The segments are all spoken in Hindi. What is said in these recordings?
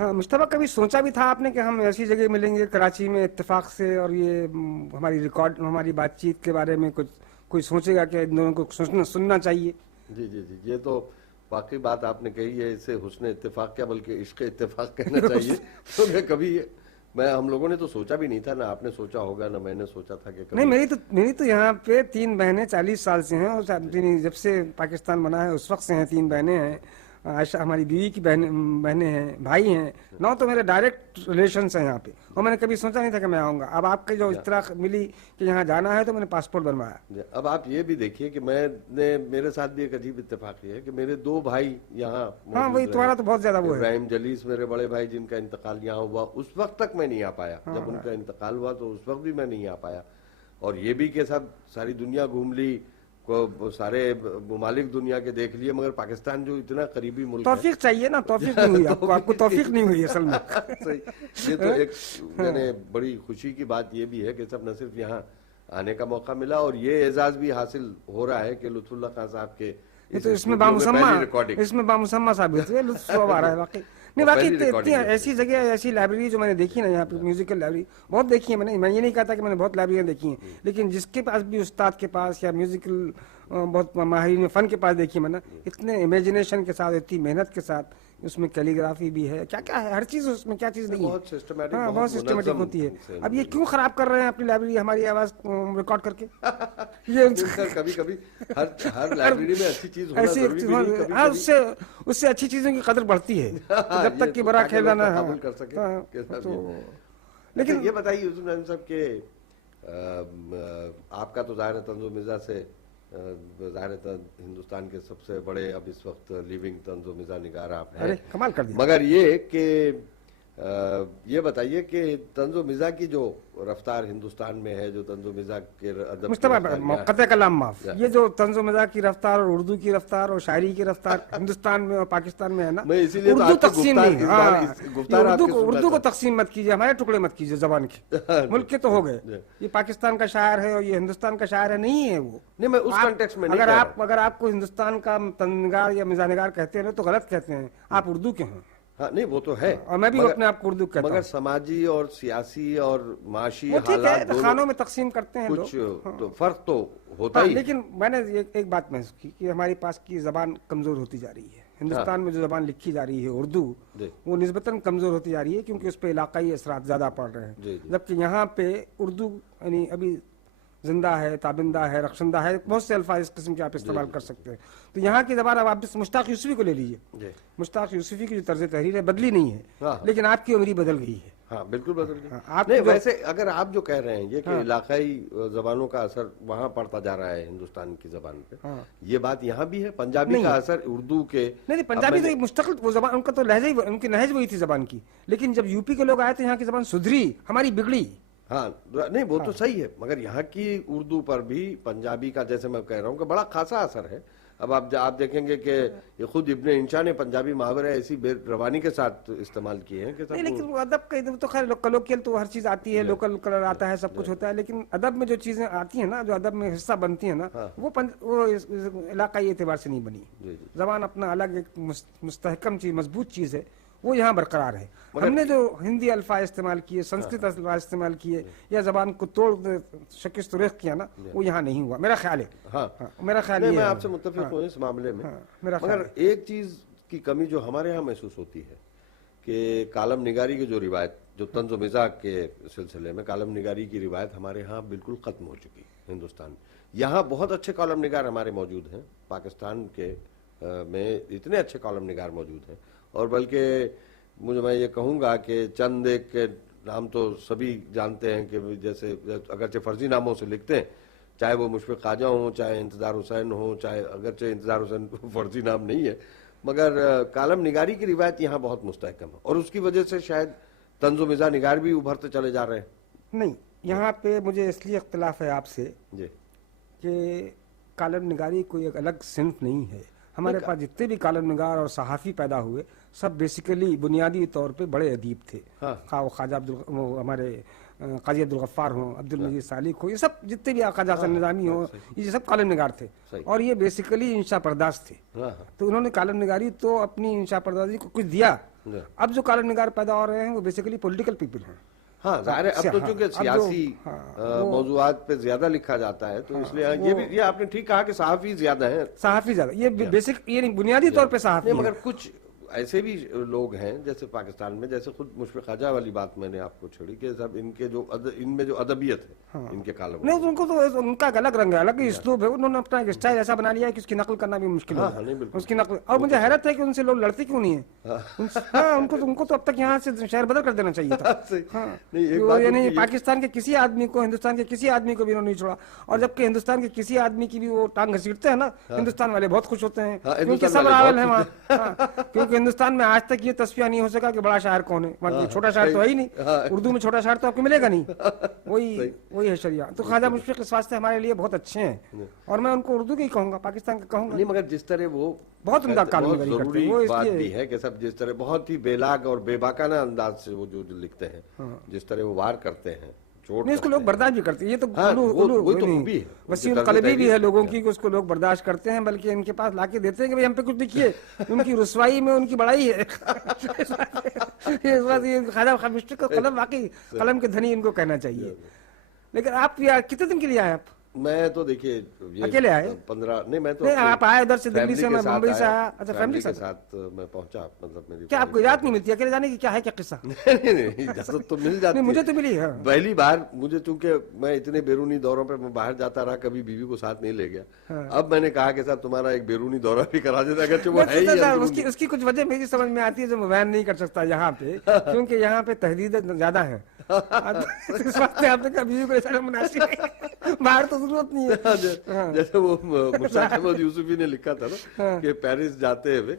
हाँ मुस्तफा, कभी सोचा भी था आपने कि हम ऐसी जगह मिलेंगे कराची में इत्तेफाक से, और ये हमारी रिकॉर्ड, हमारी बातचीत के बारे में कुछ कोई सोचेगा कि इन दोनों को सुनना चाहिए? जी जी जी, ये तो वाकई बात आपने कही है। इसे हुस्न इत्तेफाक क्या बल्कि इश्क इत्तेफाक कहना चाहिए। तो मैं हम लोगों ने तो सोचा भी नहीं था, ना आपने सोचा होगा ना मैंने सोचा था कि नहीं, कभी। मेरी तो यहाँ पे 3 बहनें 40 साल से हैं, और जब से पाकिस्तान बना है उस वक्त से हैं। 3 बहनें हैं, आयशा हमारी बीवी की बहनें हैं, भाई हैं, 9 तो मेरे डायरेक्ट रिलेशंस हैं यहाँ पे। और मैंने कभी सोचा नहीं था कि मैं आऊँगा। अब आपके जो इत्तला मिली कि यहाँ जाना है, तो मैंने पासपोर्ट बनवाया। अब आप ये भी देखिए कि मेरे साथ भी एक अजीब इत्तेफाक है कि मेरे 2 भाई यहाँ हाँ वही, तुम्हारा तो बहुत ज्यादा वो है। इब्राहिम जलीस मेरे बड़े भाई, जिनका इंतकाल यहाँ हुआ, उस वक्त तक मैं नहीं आ पाया। जब उनका इंतकाल हुआ तो उस वक्त भी मैं नहीं आ पाया। और ये भी कि सब सारी दुनिया घूम ली, को सारे ममालिक दुनिया के देख लिए, मगर पाकिस्तान जो इतना करीबी मुल्क है। तौफीक चाहिए ना, तौफीक नहीं हुई आपको तौफीक नहीं हुई असल में। सही। ये तो एक यानी बड़ी खुशी की बात ये भी है कि सब न सिर्फ यहाँ आने का मौका मिला, और ये एजाज भी हासिल हो रहा है कि लुत्फुल्ला खान साहब के तो इसमें बामुसम्मा साबित हुए, लुत्फ आ रहा है वाकई। नहीं वाकई इतनी ऐसी जगह, ऐसी लाइब्रेरी जो मैंने देखी ना यहाँ पे, म्यूजिकल लाइब्रेरी बहुत देखी है मैंने। मैं ये नहीं कहता कि मैंने बहुत लाइब्रेरियाँ देखी हैं, लेकिन जिसके पास भी उस्ताद के पास या म्यूजिकल बहुत माहिरीन फन के पास देखी मैंने, इतने इमेजिनेशन के साथ, इतनी मेहनत के साथ, उसमें कैलीग्राफी भी है, क्या क्या है, हर चीज उसमें, क्या चीज नहीं है, बहुत सिस्टमैटिक, हाँ बहुत सिस्टमेटिक होती है। अब ये क्यों खराब कर रहे हैं अपनी लाइब्रेरी हमारी आवाज रिकॉर्ड करके? ये कभी कभी हर लाइब्रेरी में अच्छी चीज होना ऐसी जरूरी भी नहीं, हाँ, उससे अच्छी चीजों की कदर बढ़ती है, जब तक कि बड़ा खेलना ना कर सके। तो लेकिन ये बताइए यूसुफ नाज़िम साहब के आपका तो जाहिर है तंजो मिज़ा से जाहिर है हिंदुस्तान के सबसे बड़े अब इस वक्त लिविंग तंजो मिज़ा निगार आप हैं। अरे कमाल कर दिया। मगर ये कि ये बताइए कि तंजो मिज़ा की जो रफ्तार हिंदुस्तान में है, जो तंजो मिज़ा के अदब मुस्तफा कतई कलाम माफ, ये जो तंजो मिज़ा की रफ्तार और उर्दू की रफ्तार और शायरी की रफ्तार हिंदुस्तान में और पाकिस्तान में है ना, उर्दू तकसीम नहीं, उर्दू को तकसीम मत कीजिए, हमारे टुकड़े मत कीजिए जबान के। मुल्क के तो हो गए, ये पाकिस्तान का शायर है और ये हिंदुस्तान का शायर है, नहीं है वो। नहीं, मैं उस कॉन्टेक्स्ट में नहीं, अगर आपको हिंदुस्तान का तंजगार या मिजानिगार कहते हैं तो गलत कहते हैं, आप उर्दू के हैं। हाँ नहीं वो तो है, और मैं भी अपने आप को उर्दू कहता हूं, मगर समाजी और सियासी और माशी हालात खानों में तकसीम करते हैं कुछ लोग, तो फर्क तो होता ही। लेकिन मैंने एक बात महसूस की कि हमारे पास की जबान कमजोर होती जा रही है। हिंदुस्तान में जो जबान लिखी जा रही है उर्दू, वो निस्बतन कमजोर होती जा रही है, क्योंकि उस पर इलाकाई असरात ज्यादा पड़ रहे हैं। जबकि यहाँ पे उर्दू यानी अभी जिंदा है, ताबिंदा है, रखशंदा है, बहुत से अल्फाज इस किस्म के आप इस्तेमाल कर सकते हैं। तो यहाँ की जबान, अब आप मुश्ताक यूसुफी को ले लीजिए, मुश्ताक यूसुफी की जो तर्ज तहरीर है बदली नहीं है, लेकिन आपकी उम्र बदल गई है। हाँ बिल्कुल बदल गई। आप नहीं, वैसे अगर आप जो कह रहे हैं ये कि इलाकाई जबानों का असर वहाँ पड़ता जा रहा है हिंदुस्तान की जबान पे, ये बात यहाँ भी है। पंजाबी का असर उर्दू के नहीं, पंजाबी तो मुस्तकिल वो जबान, उनका तो लहजा ही, उनकी नहज वही थी जबान की। लेकिन जब यूपी के लोग आए तो यहाँ की जबान सुधरी, हमारी बिगड़ी। हाँ नहीं वो तो सही है, मगर यहाँ की उर्दू पर भी पंजाबी का, जैसे मैं कह रहा हूँ कि बड़ा खासा असर है। अब आप देखेंगे कि ये खुद इब्ने इंशा ने पंजाबी मुहावरे ऐसी बेरवानी के साथ इस्तेमाल किए हैं कि नहीं, लेकिन वो अदब का तो खैर कलोकियल तो हर चीज आती है, लोकल कलर आता है, सब कुछ होता है, लेकिन अदब में जो चीजें आती हैं ना, जो अदब में हिस्सा बनती है ना, वो इलाकाई एतबार से नहीं बनी। जबान अपना अलग एक मुस्तहकम चीज, मजबूत चीज है, वो यहाँ बरकरार है। हमने जो हिंदी अल्फाज इस्तेमाल किए, संस्कृत अल्फाज इस्तेमाल किए, या जबान को तोड़ शिकस्त रेख किया ना, वो यहाँ नहीं हुआ, मेरा ख्याल है। मेरा ख्याल है, मैं आपसे मुत्तफिक हूँ इस मामले में। मगर एक चीज की कमी जो हमारे यहाँ महसूस होती है कि कालम निगारी की जो रिवायत, जो तंज़ो मिज़ाज के सिलसिले में कालम निगारी की रिवायत हमारे यहाँ बिल्कुल खत्म हो चुकी है हिंदुस्तान में। यहाँ बहुत अच्छे कॉलम निगार हमारे मौजूद हैं, पाकिस्तान के में इतने अच्छे कॉलम निगार मौजूद हैं, और बल्कि मैं ये कहूँगा कि चंद एक के नाम तो सभी जानते हैं कि जैसे अगरचे फर्जी नामों से लिखते हैं, चाहे वो मुशफ़िक़ ख़ाजा हो, चाहे इंतज़ार हुसैन हो, चाहे अगरचे इंतज़ार हुसैन फर्जी नाम नहीं है, मगर कालम निगारी की रिवायत यहाँ बहुत मुस्तहकम है, और उसकी वजह से शायद तंज़ो मिज़ा निगार भी उभरते चले जा रहे हैं। नहीं, यहाँ पे मुझे इसलिए इख्तिलाफ है आपसे कि कालम निगारी कोई एक अलग सिंफ नहीं है। हमारे पास जितने भी कालम निगार और सहाफ़ी पैदा हुए, सब बेसिकली बुनियादी तौर पे बड़े अदीब थे। हाँ, वो ख्वाजा हमारे काजी अब्दुल गफ्फार हों, अब्दुल मजीद सालिक हो, ये सब जितने भी ख्वाजा हसन निज़ामी हो, ये सब कालम निगार थे, और ये बेसिकली इंशा पर्दास थे। तो उन्होंने कालम निगारी तो अपनी इंशा पर्दासी को कुछ दिया, अब जो कॉलम निगार पैदा हो रहे हैं वो बेसिकली पॉलिटिकल पीपल हैं। हाँ जाहिर है, अब तो चूंकि सियासी मौजूदात पे ज्यादा लिखा जाता है तो इसलिए ये आपने ठीक कहा कि सहाफी ज्यादा है, सहाफी ज्यादा, ये बेसिक, ये बुनियादी तौर पे सहाफी, मगर कुछ ऐसे भी लोग हैं जैसे पाकिस्तान में, जैसे खुद मुशफिक ख्वाजा वाली बात मैंने आपको छोड़ी कि सब इनके जो इनमें जो अदबियत है इनके कालम नहीं, उनको तो उनका अलग रंग है, अलग इसलूब है, उन्होंने अपना एक स्टाइल ऐसा बना लिया है कि उसकी नकल करना भी मुश्किल है, उसकी नकल। और मुझे हैरत है कि उनसे लोग लड़ते क्यों नहीं है। उनको तो अब तक यहाँ से शहर बदल कर देना चाहिए था। यानी पाकिस्तान के किसी आदमी को, हिंदुस्तान के किसी आदमी को भी उन्होंने नहीं छोड़ा, और जबकि हिंदुस्तान के किसी आदमी की भी वो टांग घसीटते हैं ना, हिंदुस्तान वाले बहुत खुश होते हैं, क्योंकि सब रावल है वहाँ, क्योंकि हिंदुस्तान में आज तक ये तस्वीर नहीं हो सका कि बड़ा शायर कौन है, छोटा शायर तो है ही नहीं, उर्दू में छोटा शायर तो आपको मिलेगा नहीं, वही है शरिया। तो ख्वाजा मुशफिक के स्वास्थ्य हमारे लिए बहुत अच्छे हैं, और मैं उनको उर्दू की कहूंगा, पाकिस्तान का कहूंगा नहीं, मगर जिस तरह वो बहुत उम्दा कानून जरूरी बात भी है कि सब जिस तरह बहुत ही बेलाग और बेबाकाना अंदाज से वो जो लिखते हैं, जिस तरह वो वार करते हैं, नहीं उसको लोग बर्दाश्त भी करते हैं, ये तो वसीउल कल्बी भी है लोगों की, उसको लोग बर्दाश्त करते हैं, बल्कि इनके पास लाके देते हैं कि भाई हम पे कुछ लिखिए, उनकी रुसवाई में उनकी बड़ाई है। ख्वाजा मुशफिक का कलम वाकई कलम के धनी इनको कहना चाहिए। लेकिन आप यार कितने दिन के लिए आए आप? मैं तो देखिए अकेले आए? 15 नहीं, मैं तो नहीं, आप आए उधर से, दिल्ली से, मैं मुंबई से आया। अच्छा, फैमिली के साथ मैं पहुंचा, मतलब मेरी क्या आपको इजाजत नहीं मिलती अकेले जाने की? क्या है क्या किस्सा? नहीं, इजाजत तो मिल जाती है, मुझे तो मिली है पहली बार मुझे, चूंकि मैं इतने बैरूनी दौरों पे मैं बाहर जाता रहा, कभी बीवी को साथ नहीं ले गया। अब मैंने कहा कि साहब तुम्हारा एक बैरूनी दौरा भी करा देता, अगर वो है उसकी कुछ वजह मेरी समझ में आती है जो मैं बयान नहीं कर सकता यहाँ पे, क्योंकि यहाँ पे तहदीद ज्यादा है। आपने कहा बीवी को मुनासिब बाहर तो जरूरत नहीं है। जैसे वो मुश्ताक अहमद यूसुफी ने लिखा था ना कि पेरिस जाते हुए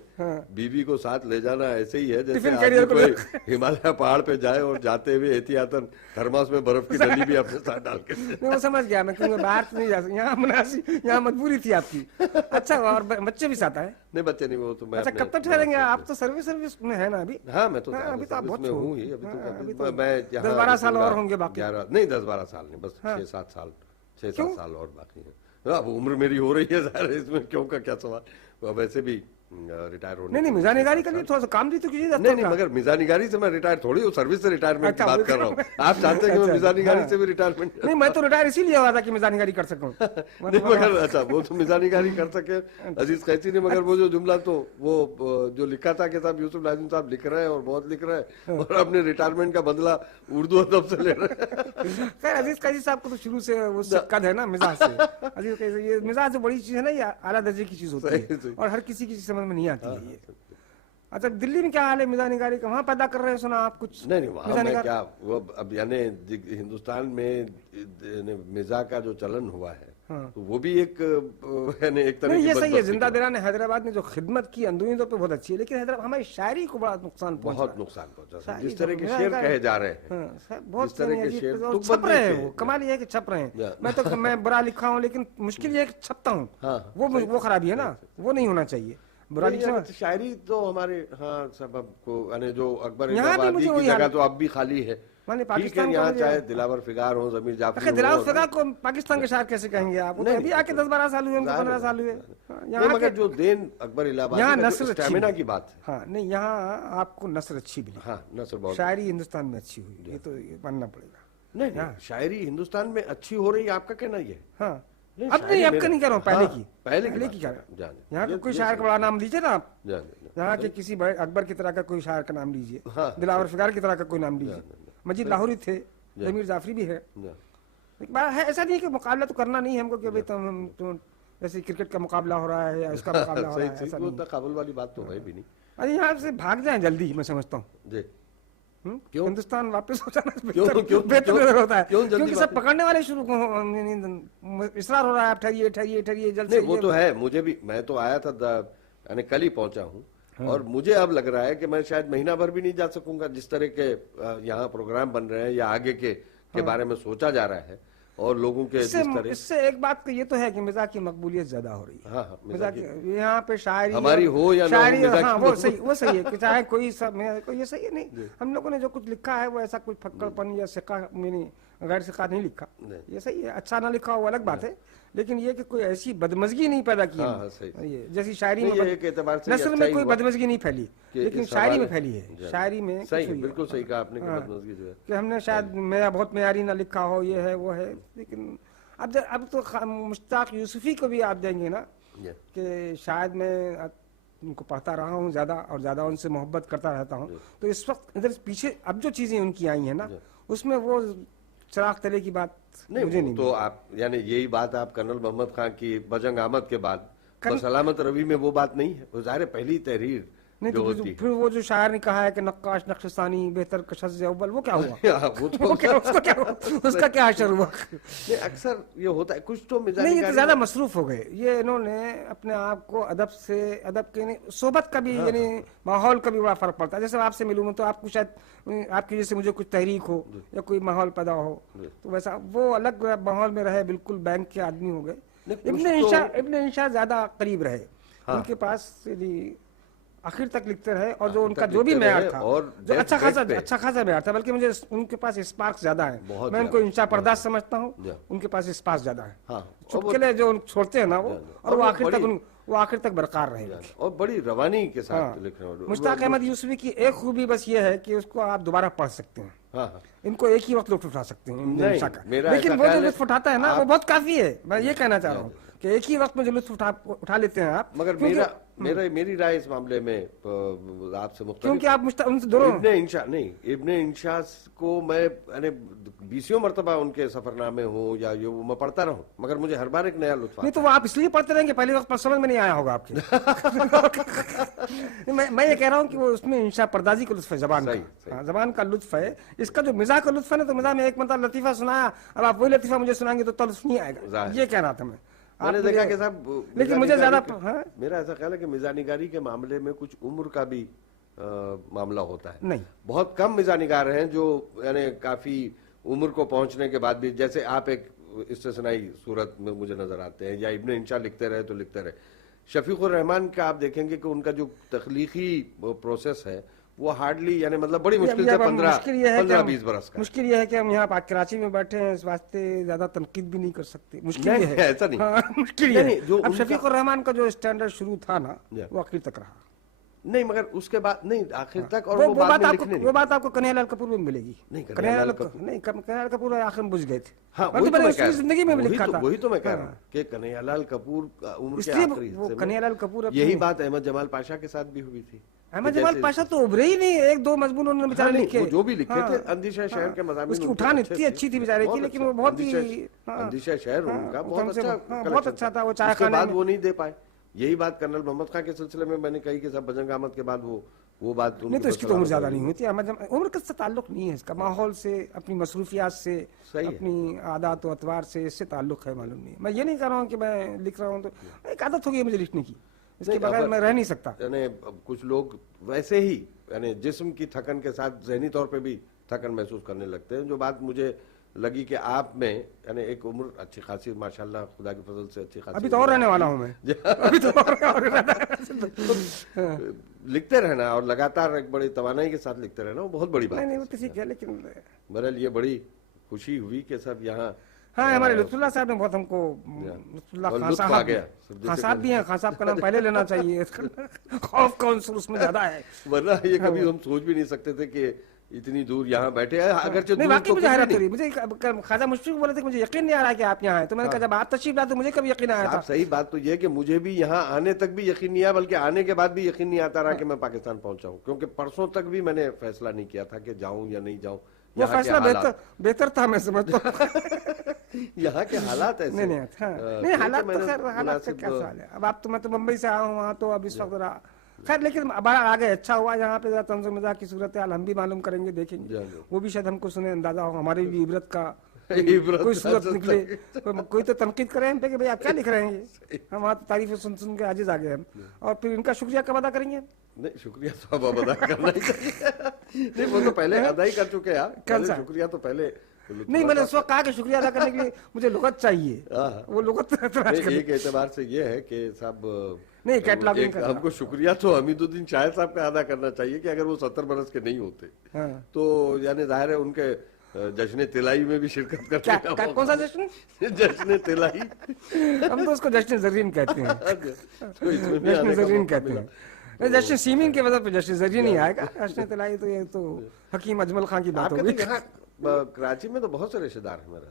बीवी को साथ ले जाना ऐसे ही है जैसे कोई हिमालय पहाड़ पे जाए और जाते हुए एहतियातन थर्मास में बर्फ की डली भी अपने साथ डाल के। मैं समझ गया, मैं क्योंकि बाहर तो नहीं जा सकता, यहाँ मुनासिब, यहाँ मजबूरी थी आपकी। अच्छा, और बच्चे भी साथ आए? नहीं, बच्चे नहीं, वो तो मैं। अच्छा, कब तक ठहरेंगे आप? तो सर्विस में है ना अभी? हाँ, मैं तो अभी तो आप बहुत हूँ ही, अभी तो मैं 10-12 साल और होंगे बाकी। नहीं, 10-12 साल नहीं, बस 6-7 साल, 6-7 साल और बाकी है। अब उम्र मेरी हो रही है, ज़ाहिर है इसमें क्यों का क्या सवाल। वैसे भी रिटायर होने नहीं, मिजानिगारी के लिए थोड़ा सा काम भी तो कीजिए। नहीं, मगर मिजानिगारी से मैं रिटायर थोड़ी हूँ, सर्विस से रिटायरमेंट की बात कर रहा हूँ। आप चाहते हैं कि मैं मिजानिगारी से भी रिटायरमेंट? नहीं, मैं तो रिटायर इसीलिए हुआ था कि मिजानिगारी कर सकूं। नहीं, मगर अच्छा, वो तो मिजानिगारी कर सके अजीज कैसी ने, मगर वो जो जुमला तो वो जो लिखा था कि साहब यूसुफ लाजिम साहब लिख रहे हैं और बहुत लिख रहे हैं और अपने रिटायरमेंट का बदला उर्दू अदब से ले रहे हैं। खैर, अजीज कैसी साहब को तो शुरू से वो कद है ना मिजाज से। अजीज कैसी, ये मिजाज बड़ी चीज है ना, ये आला दर्जे की चीज होती है और हर किसी की समझ में नहीं आती है। अच्छा, दिल्ली में क्या हाल है मिजानिगारी का? वहाँ पैदा कर रहे हैं सुना आप कुछ? नहीं, वहाँ में क्या, वो अब यानी हिंदुस्तान में मिजा का जो चलन हुआ है, तो वो भी एक यानी एक तरह की ये सही है। जिंदा दिलाने हैदराबाद ने जो खिदमत की अंदरूनी तौर पे बहुत अच्छी है, लेकिन हैदराबाद हमारी शायरी को बड़ा नुकसान पहुंचा, बहुत नुकसान पहुंचा। जिस तरह के शेर कहे जा रहे हैं, बहुत तरह के शेर छप रहे हैं, वो कमाल ये है कि छप रहे हैं। मैं बुरा लिखा हूँ, लेकिन मुश्किल ये है कि छपता हूँ, वो खराबी है ना, वो नहीं होना चाहिए। शायरी तो हमारे सबब को, यानी जो अकबर इलाहाबादी की जगह तो अब भी खाली है। पाकिस्तान यहाँ चाहे दिलावर फिगार हो, ज़मीर जाफरी, दिलावर फिगार को पाकिस्तान के शायर कैसे कहेंगे आप? अभी आके 10-12 साल हुए, 15 साल हुए। मगर जो देन अकबर इलाहाबादी, यहाँ नस्र स्टैमिना की बात है। हाँ, नहीं, यहाँ आपको नस्र अच्छी मिली। हाँ, नस्र बहुत, शायरी हिंदुस्तान में अच्छी हुई, ये तो मानना पड़ेगा। नहीं, शायरी हिंदुस्तान में अच्छी हो रही है, आपका कहना ये? हाँ, अब नहीं, आपका नहीं कह रहा हूँ, पहले की कह रहा हूँ। यहाँ का कोई शायर का बड़ा नाम लीजिए ना आप, यहाँ के किसी अकबर की तरह का कोई शायर का नाम लीजिए, दिलावर फिगार की तरह का कोई नाम लीजिए, मजीद लाहौरी थे, ज़मीर जाफरी भी है। ऐसा नहीं है कि मुकाबला तो करना नहीं है हमको कि भाई तुम जैसे क्रिकेट का मुकाबला हो रहा है या इसका मुकाबला हो रहा है, ऐसा नहीं। काबुल वाली बात तो है भी नहीं। अरे यहाँ से भाग जाए जल्दी, मैं समझता हूँ। क्यों हिंदुस्तान वापस हो जाना बेहतर होता है, क्योंकि सब पकड़ने वाले शुरू इसरार हो रहा है, ठहरिए ठहरिए ठहरिए जल्दी। वो तो है, मुझे भी, मैं तो आया था यानी कल ही पहुंचा हूँ, और मुझे अब लग रहा है कि मैं शायद महीना भर भी नहीं जा सकूंगा। जिस तरह के यहाँ प्रोग्राम बन रहे हैं या आगे के बारे में सोचा जा रहा है और लोगों के इससे एक बात तो ये तो है कि मिजाज की मकबूलियत ज्यादा हो रही है। मिजाज यहाँ पे शायरी हमारी हो या शायरी, वो सही है कि चाहे कोई सब, ये सही है। नहीं, हम लोगों ने जो कुछ लिखा है वो ऐसा कुछ फक्कड़पन या सिक्का, मैंने गैर सिक्का नहीं लिखा, ये सही है। अच्छा ना लिखा हो अलग बात है, लेकिन ये कि कोई ऐसी बदमजगी नहीं पैदा की। हाँ, सही। ये जैसी शायरी में एक एतबार से नस्ल में कोई बदमजगी नहीं फैली, लेकिन शायरी में फैली है। शायरी में सही, बिल्कुल सही कहा आपने कि बदमजगी जो है कि हमने शायद मेरा बहुत मेयारी ना लिखा हो, ये है वो है। लेकिन अब तो मुश्ताक यूसुफी को भी आप देंगे ना कि शायद मैं उनको पढ़ता रहा हूँ ज़्यादा और ज़्यादा उनसे मोहब्बत करता रहता हूँ, तो इस वक्त इधर पीछे अब जो चीज़ें उनकी आई हैं ना, उसमें वो चिराग तले की बात मुझे नहीं। तो आप यानी यही बात आप कर्नल मोहम्मद खान की बजंग आमद के बाद सलामत रवि में वो बात नहीं है, वो ज़ाहिर पहली तहरीर नहीं तो फिर वो जो शायर ने कहा है कि नक्काश नक्शसानी बेहतर कशज़ अव्वल, वो क्या हुआ? उसका क्या असर हुआ? अक्सर ये होता है कुछ तो नहीं, ये तो ज्यादा मसरूफ हो गए। ये इन्होंने अपने आप को अदब के सोबत का भी यानी माहौल का भी बड़ा फर्क पड़ता है। जैसे आपसे मिलूँ तो आपको शायद आपकी जैसे मुझे कुछ तहरीक हो या कोई माहौल पैदा हो, तो वैसा वो अलग माहौल में रहे, बिल्कुल बैंक के आदमी हो गए। इब्न इंशा ज्यादा करीब रहे, उनके पास आखिर तक लिखते रहे, और जो उनका जो भी मेयार था और जो अच्छा खासा मेयार था, बल्कि मुझे उनके पास स्पार्क्स ज्यादा है। मैं उनको इंशा पर्दाश समझता हूँ, उनके पास स्पार्क्स ज्यादा है। चुटकुले जो छोड़ते हैं ना वो, और वो आखिर तक बरकरार रहेगा और बड़ी रवानी के साथ लिख रहे हैं। मुश्ताक अहमद यूसुफी की एक खूबी बस ये है कि उसको आप दोबारा पढ़ सकते हैं। इनको एक ही वक्त लुत्फ उठा सकते हैं, लेकिन वो जो लुत्फ उठाता है ना वो बहुत काफी है। मैं ये कहना चाह रहा हूँ कि एक ही वक्त में जो लुत्फ उठा लेते हैं आप। मगर मेरी राय इस मामले में आपसे मुख्तलिफ, क्योंकि आप दोनों इब्ने इंशा को मैं 20 मरतबा उनके सफरनामे हो या ये मैं पढ़ता रहूं, मगर मुझे हर बार एक नया लुत्फ। नहीं तो वो आप इसलिए पढ़ते रहेंगे, पहले वक्त पर समझ में नहीं आया होगा आपके। मैं ये कह रहा हूँ कि वो उसमें इंशा पर्दाजी का लुत्फ है, जबान का लुत्फ है। इसका जो मिजाज का लुत्फ है ना, तो मिजाज में एक मतलब लतीफा सुनाया, अब आप वही लतीफा मुझे सुनाएंगे तो लुत्फ नहीं आएगा। ये कह रहा था मैंने देखा कि साहब, लेकिन मुझे ज्यादा मेरा ऐसा ख्याल है कि मिजानिगारी के मामले में कुछ उम्र का भी मामला होता है। नहीं, बहुत कम मिजानिगार हैं जो यानी काफी उम्र को पहुंचने के बाद भी, जैसे आप एक इस्तिस्नाई सूरत में मुझे नजर आते हैं, या इब्ने इंशा लिखते रहे तो लिखते रहे। शफीकुर रहमान का आप देखेंगे कि उनका जो तख्लीकी प्रोसेस है वो हार्डली यानी मतलब बड़ी मुश्किल से 15-20 बरस का। मुश्किल ये है कि हम यहाँ कराची में बैठे हैं, इस वास्ते ज्यादा तनकीद भी नहीं कर सकते। मुश्किल है, ऐसा नहीं। मुश्किल है। अब शफीकुर रहमान का जो स्टैंडर्ड शुरू था ना, वो आखिर तक रहा नहीं, मगर उसके बाद नहीं आखिर तक। और वो बात आपको कन्हैयालाल कपूर में मिलेगी। कन्हैयालाल कपूर आखिर में बुझ गए थे। जिंदगी में भी लिखा था। वही तो मैं कह रहा हूँ कि कन्हैयालाल कपूर उम्र के आखिरी हिस्से में, कन्हैयालाल कपूर, यही बात अहमद जमाल पाशा के साथ भी हुई थी। अहमद जमाल पाशा तो उभरे ही नहीं, एक दो मजमून उन्होंने बेचारे लिखे, जो भी लिखे थे। अंदिशा शहर के मज़ामीन, उसकी उठान इतनी अच्छी थी बेचारे की, लेकिन वो बहुत ही अंदिशा शहर उनका बहुत अच्छा था। वो चाय खाने वो नहीं दे पाए। यही बात कर्नल मोहम्मद खान के सिलसिले में मैंने कही कि सब बजंग अहमद के बाद वो बात नहीं, तो इसकी तो उम्र ज्यादा नहीं हुई थी। उम्र का ताल्लुक नहीं है इसका, माहौल से, अपनी मसरूफियात से, अपनी आदत और अतवार से इससे ताल्लुक है। मालूम नहीं, मैं ये नहीं कर रहा हूँ कि मैं लिख रहा हूँ तो एक आदत हो गई मुझे लिखने की, इसके बगैर मैं रह नहीं सकता। यानी कुछ लोग वैसे ही यानी जिस्म की थकन के साथ जहनी तौर पे भी थकन महसूस करने लगते हैं। जो बात मुझे लगी कि आप में यानी एक उम्र अच्छी खासी माशाल्लाह खुदा के फजल से अच्छी खासी, अभी तो और रहने वाला हूँ मैं। अभी तो लिखते रहना और लगातार एक बड़ी तवानाई के साथ लिखते रहना वो बहुत बड़ी बात नहीं, वो तो ठीक है। लेकिन बहरहाल ये बड़ी खुशी हुई कि सब यहाँ हमारे लुत्फुल्लाह साहब ने बहुत हमको, लुत्फुल्लाह खान साहब भी हैं, खान साहब का नाम पहले लेना चाहिए, खौफ का उन्सुर उसमें ज्यादा है, वरना ये कभी हम सोच भी नहीं सकते थे कि इतनी दूर यहाँ बैठे हैं। अगर मुझे हैरत हो रही, मुझे ख्वाजा मुश्फिक बोले थे मुझे यकीन नहीं आ रहा कि आप यहाँ हैं, तो मैंने कहा जब आप तशरीफ लाए तो मुझे कभी यकीन आया था। सही बात तो ये कि मुझे भी यहाँ आने तक भी यकीन नहीं आया, बल्कि आने के बाद भी यकीन नहीं आता रहा कि मैं पाकिस्तान पहुंचा हूँ, क्योंकि परसों तक भी मैंने फैसला नहीं किया था कि जाऊं या नहीं जाऊं। वो फैसला बेहतर था, मैं समझता हूँ। यहाँ के हालात ऐसे नहीं, हालात तो खैर हालात से क्या सवाल है। अब आप तो, मैं तो मुंबई से आया हूँ, वहाँ तो अब इस वक्त खैर, लेकिन अब आगे अच्छा हुआ यहाँ पे जरा तंज़ो मिज़ाज की सूरत हाल हम भी मालूम करेंगे, देखेंगे, वो भी शायद हमको सुने अंदाजा हो, हमारी भी इबरत का कोई सूरत निकले, कोई तो तनकीद करे हम पे कि भाई आप क्या लिख रहे हैं ये, हम वहाँ तारीफ सुन सुन के आजिज आ गए हम, और फिर इनका शुक्रिया कब अदा करेंगे? नहीं, शुक्रिया तो अब अदा करना ही चाहिए। नहीं, वो तो पहले अदा ही कर चुके हैं, शुक्रिया तो पहले नहीं, मैंने उस वक्त कहा कि शुक्रिया अदा करने के लिए मुझे लुगत चाहिए, वो लुगत एक एतबार से ये है कि साहब नहीं, कैटलॉगिंग हमको शुक्रिया तो हमीदुद्दीन शाहिद साहब का अदा करना चाहिए कि अगर वो 70 बरस के नहीं होते तो यानी जाहिर है उनके जश्न तिलाई में भी शिरकत करते हैं। कौन सा जश्न? जश्न तिलाई। हम तो उसको जश्न ज़रीन कहते हैं। तो जश्न ज़रीन कहते हैं। जश्न सीमीन के वजह पे जश्न ज़रीन ही आएगा। जश्न तिलाई तो ये तो हकीम अजमल खान की बात होगी। यहाँ कराची में तो बहुत से रिश्तेदार हैं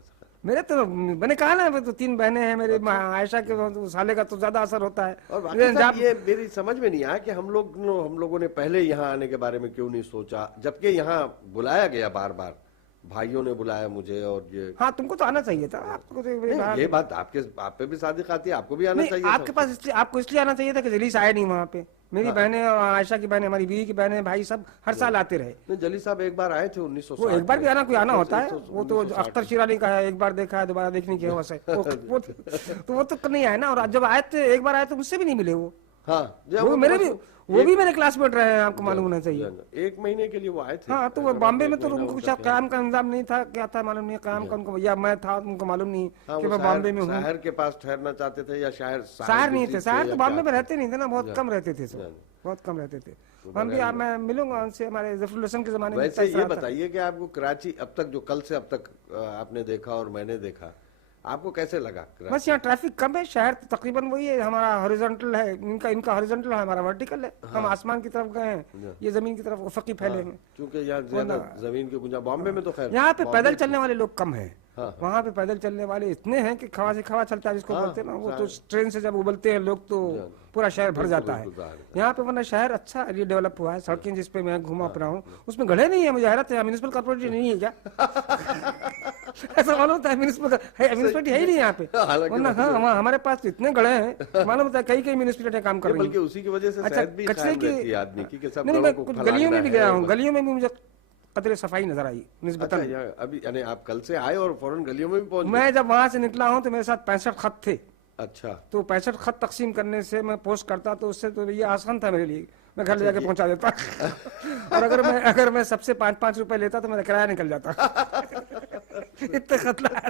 मेरे तो मैंने कहा ना, तो 3 बहनें हैं मेरे। आयशा के तो साले का तो ज्यादा असर होता है। और ये मेरी समझ में नहीं आया कि हम लोगों ने पहले यहाँ आने के बारे में क्यों नहीं सोचा, जबकि यहाँ बुलाया गया बार बार, भाइयों ने बुलाया मुझे। और ये हाँ, तुमको तो आना चाहिए था। आपको तो ये बात आप पे भी सादिक आती है, आपको भी आना चाहिए। आपके पास इसलिए, आपको इसलिए आना चाहिए था कि जलीस आए नहीं वहाँ पे। मेरी बहनें और आयशा की बहनें, हमारी बीवी की बहनें, भाई सब हर साल आते रहे। जली साहब एक बार आए थे 1960। वो एक बार भी आना, कोई आना होता है। वो तो अख्तर शिरानी का है, एक बार देखा है, दोबारा देखने की हवस है। वो तो नहीं आए ना। और जब आए थे, एक बार आए तो मुझसे भी नहीं मिले वो। हाँ, वो भी मेरे क्लासमेट रहे हैं, आपको मालूम होना चाहिए। 1 महीने के लिए वो आए थे। हाँ, तो वो बॉम्बे में तो उनको कुछ क़याम का इंतजाम नहीं था, क्या था मालूम नहीं। क़याम का उनको, या मैं था, उनको मालूम नहीं कि मैं बॉम्बे में हूँ। शहर के पास ठहरना चाहते थे, या शहर नहीं थे। शहर तो बॉम्बे में रहते नहीं थे ना, बहुत कम रहते थे, बहुत कम रहते थे। हम भी, मैं मिलूंगा उनसे, हमारे ज़फरुल हसन के जमाने में। वैसे ये बताइए कि आपको कराची अब तक, जो कल से अब तक आपने देखा और मैंने देखा, आपको कैसे लगा? बस यहाँ ट्रैफिक कम है। शहर तो तकरीबन वही है। हमारा हॉरिजॉन्टल है, इनका हॉरिजॉन्टल है, हमारा वर्टिकल है। हम आसमान की तरफ गए हैं, ये जमीन की तरफ उफकी फैले हैं। क्योंकि यहाँ ज्यादा जमीन की गुंजाइश। बॉम्बे में तो खैर यहाँ पे पैदल चलने वाले लोग कम हैं। वहाँ पे पैदल चलने वाले इतने हैं कि खवा से खवा चलता है, जिसको बोलते हैं ना। वो तो ट्रेन से जब उबलते हैं लोग तो पूरा शहर भर जाता है यहाँ पे। वरना शहर अच्छा डेवलप हुआ है। सड़कें जिस पे मैं घुमा फिरा हूँ, उसमें गड्ढे नहीं है। मुझे हैरत है, म्युनिसिपल कॉर्पोरेशन नहीं है क्या? ऐसा मालूम होता है म्युनिसिपलिटी है ही नहीं यहाँ पे। वरना हाँ, हमारे पास इतने गड्ढे हैं, मालूम होता है कई म्युनिसिपलिटी काम कर रही है। उसी की वजह से कचरे की आदमी की कुछ गलियों में भी गया हूँ, गलियों में भी मुझे कतरे सफाई नजर आई निस्बतन। अभी यानी आप कल से आए और फौरन गलियों में भी पहुंच गए? मैं जब वहां से निकला हूं तो मेरे साथ 65 खत थे। अच्छा। तो 65 खत तकसीम करने से मैं पोस्ट करता, तो उससे तो ये आसान था मेरे लिए, मैं घर ले जाके पहुंचा देता। और अगर मैं सबसे 5-5 रुपए लेता तो मेरा किराया निकल जाता। इतने खत लाया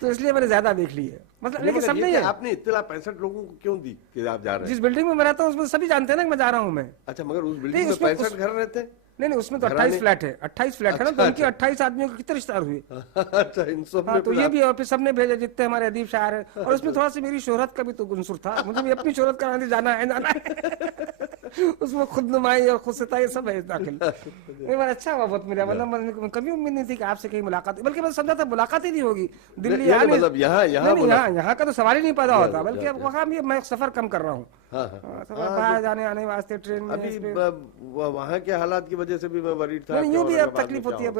तो इसलिए मैंने ज्यादा देख ली है। मतलब लेकिन सब नहीं है। आपने इतना 65 लोगों को क्यों दी कि आप जा रहे हैं? जिस बिल्डिंग में मैं रहता हूँ उसमें सभी जानते हैं ना कि मैं जा रहा हूँ मैं। अच्छा, मगर उस बिल्डिंग में 65 घर रहते हैं? नहीं, उसमें तो 28 फ्लैट है। 28 फ्लैट है ना, तो उनके 28 आदमियों के कितने रिश्तेदार हुए? अच्छा, इन सब हाँ, तो ये भी और फिर सबने भेजा जितने हमारे अदीब शायर है। और उसमें थोड़ा सा मेरी शोहरत का भी तो गुनसुर था। मुझे भी अपनी शोहरत का जाना है। उसमें खुद नुमाई और खुद सताई सब है दाखिल। एक बार अच्छा हुआ बहुत मेरा, मतलब कभी उम्मीद नहीं थी कि आपसे कहीं मुलाकात, बल्कि मैं समझा था मुलाकात ही नहीं होगी। दिल्ली यहाँ का तो सवाल ही नहीं पैदा होता, बल्कि अब वहाँ भी मैं सफर कम कर रहा हूँ। बाहर जाने आने वास्ते ट्रेन में। अभी वहाँ के हालात की वजह से भी मैं वरीड था। यूँ भी अब तकलीफ होती है,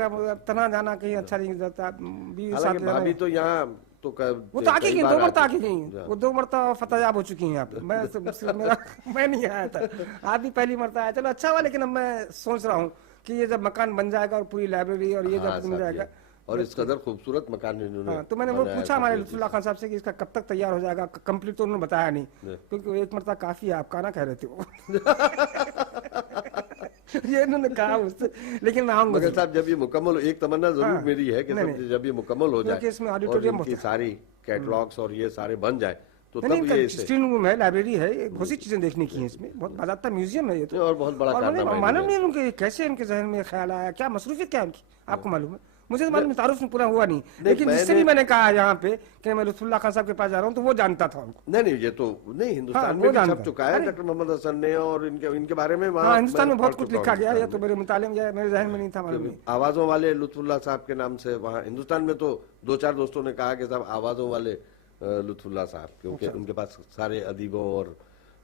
तना जाना कहीं अच्छा नहीं जाता। भाभी तो यहाँ तो वो तो आके गई, 2 मरता आके गई। वो 2 मरता फतेहाब हो चुकी हैं यहाँ पे। मैं नहीं आया था, आप भी पहली मरता आया। चलो अच्छा हुआ। लेकिन अब मैं सोच रहा हूँ कि ये जब मकान बन जाएगा और पूरी लाइब्रेरी और ये जब मिल जाएगा, और इस कदर खूबसूरत मकान इन्होंने। हाँ, तो मैंने वो पूछा हमारे लुत्फुल्लाह खान साहब से कि इसका कब तक तैयार हो जाएगा कंप्लीट, तो उन्होंने बताया नहीं, क्योंकि एक मरता काफी है, आपका ना कह रहे थे वो। ये इन्होंने कहा उससे। लेकिन मैं आऊंगा मगर साहब, जब ये मुकम्मल, एक तमन्ना जरूर मेरी है कि जब ये मुकम्मल हो जाए, इसमें ऑडिटोरियम की सारी कैटलॉग्स और ये सारे बन जाए, तो तब ये स्क्रीन रूम है, लाइब्रेरी है, बहुत सी चीजें देखने की है इसमें, बहुत बाज़ाब्ता म्यूजियम है ये तो। और बहुत बड़ा मालूम नहीं उनके कैसे इनके जहन में ख्याल आया, क्या मसरूफियत क्या उनकी, आपको मालूम है? मुझे तो मालूम, तारुफ पूरा हुआ नहीं, लेकिन जिससे भी मैंने कहा यहाँ पे कि मैं लुत्फुल्लाह खान साहब के पास जा रहा हूँ, तो वो जानता था उनको। नहीं, ये तो नहीं, हिंदुस्तान में भी छप चुका है डॉक्टर मोहम्मद हसन ने, और इनके बारे में वहाँ हिंदुस्तान में बहुत कुछ लिखा गया है। तो मेरे मुताले में मेरे जहन में नहीं था मालूम। आवाजों वाले लुत्फुल्लाह साहब के नाम से वहाँ हिंदुस्तान में तो 2-4 दोस्तों ने कहा कि साहब आवाजों वाले लुत्फुल्लाह साहब, क्योंकि उनके पास सारे अदीबों और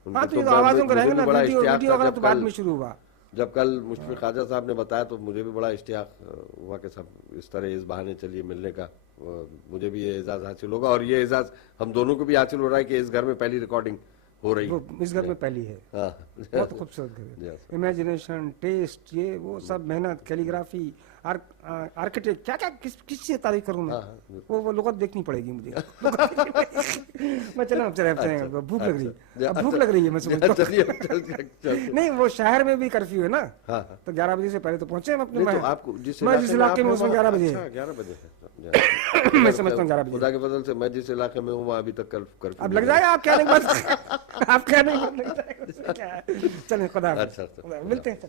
आवाजों का रहेंगे ना, वीडियो वगैरह तो बाद में शुरू हुआ। जब कल मुश्फिक ख्वाजा साहब ने बताया तो मुझे भी बड़ा इश्तियाक हुआ कि सब इस तरह इस बहाने चलिए मिलने का, मुझे भी ये एजाज हासिल होगा। और ये एजाज हम दोनों को भी हासिल हो रहा है कि इस घर में पहली रिकॉर्डिंग हो रही है, इस घर में पहली है। बहुत खूबसूरत घर है, इमेजिनेशन, टेस्ट, ये वो सब मेहनत, कैलीग्राफी, आर्किटेक्ट, क्या क्या किस से तारीफ करूँ मैं? वो लुगत देखनी पड़ेगी मुझे। मैं चला भूख लग रही है, भूख लग रही है, मैं समझता हूँ। नहीं, वो शहर में भी कर्फ्यू है ना, तो 11 बजे से पहले तो पहुंचे हम अपने। मैं जिस इलाके में उसमें 11 बजे मैं समझता हूँ 11 बजे। खुदा के फजल से मैं जिस इलाके में हूँ वहाँ अभी तक कर्फ्यू। अब लग जाएगा आप कहने के बाद, आप कहने के बाद लग जाएगा। चलें, खुदा मिलते हैं।